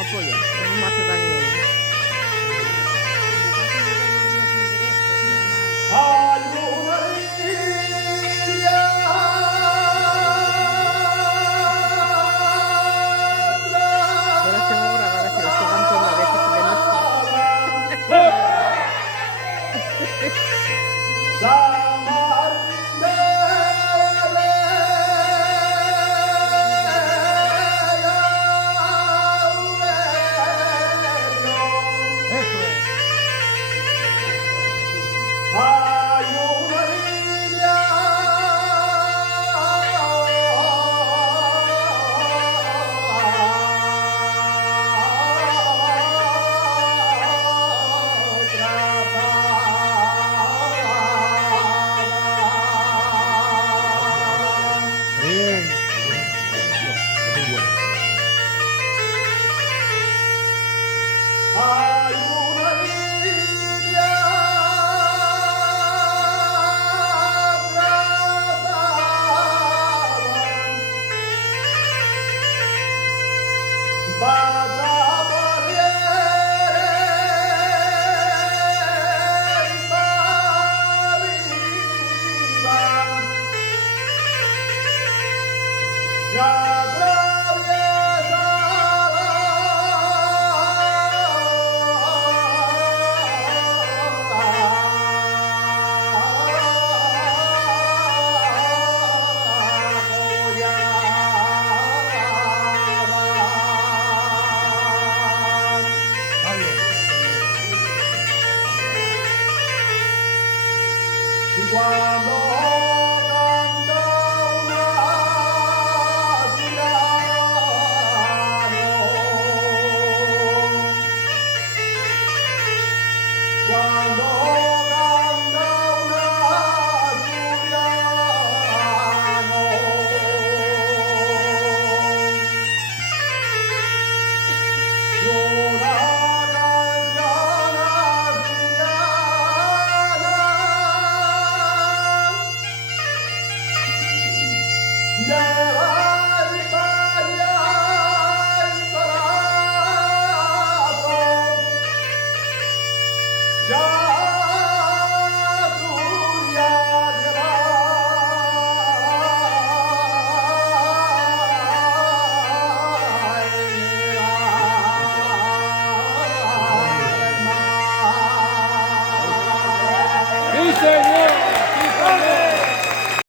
como apoya, no me hace daño. Hay una liria Yo las tengo grabadas y las juegan todas las veces de noche. Eso es. Hay una línea Bien. Eso es muy bueno. hay una línea vaya Está bien. y cuando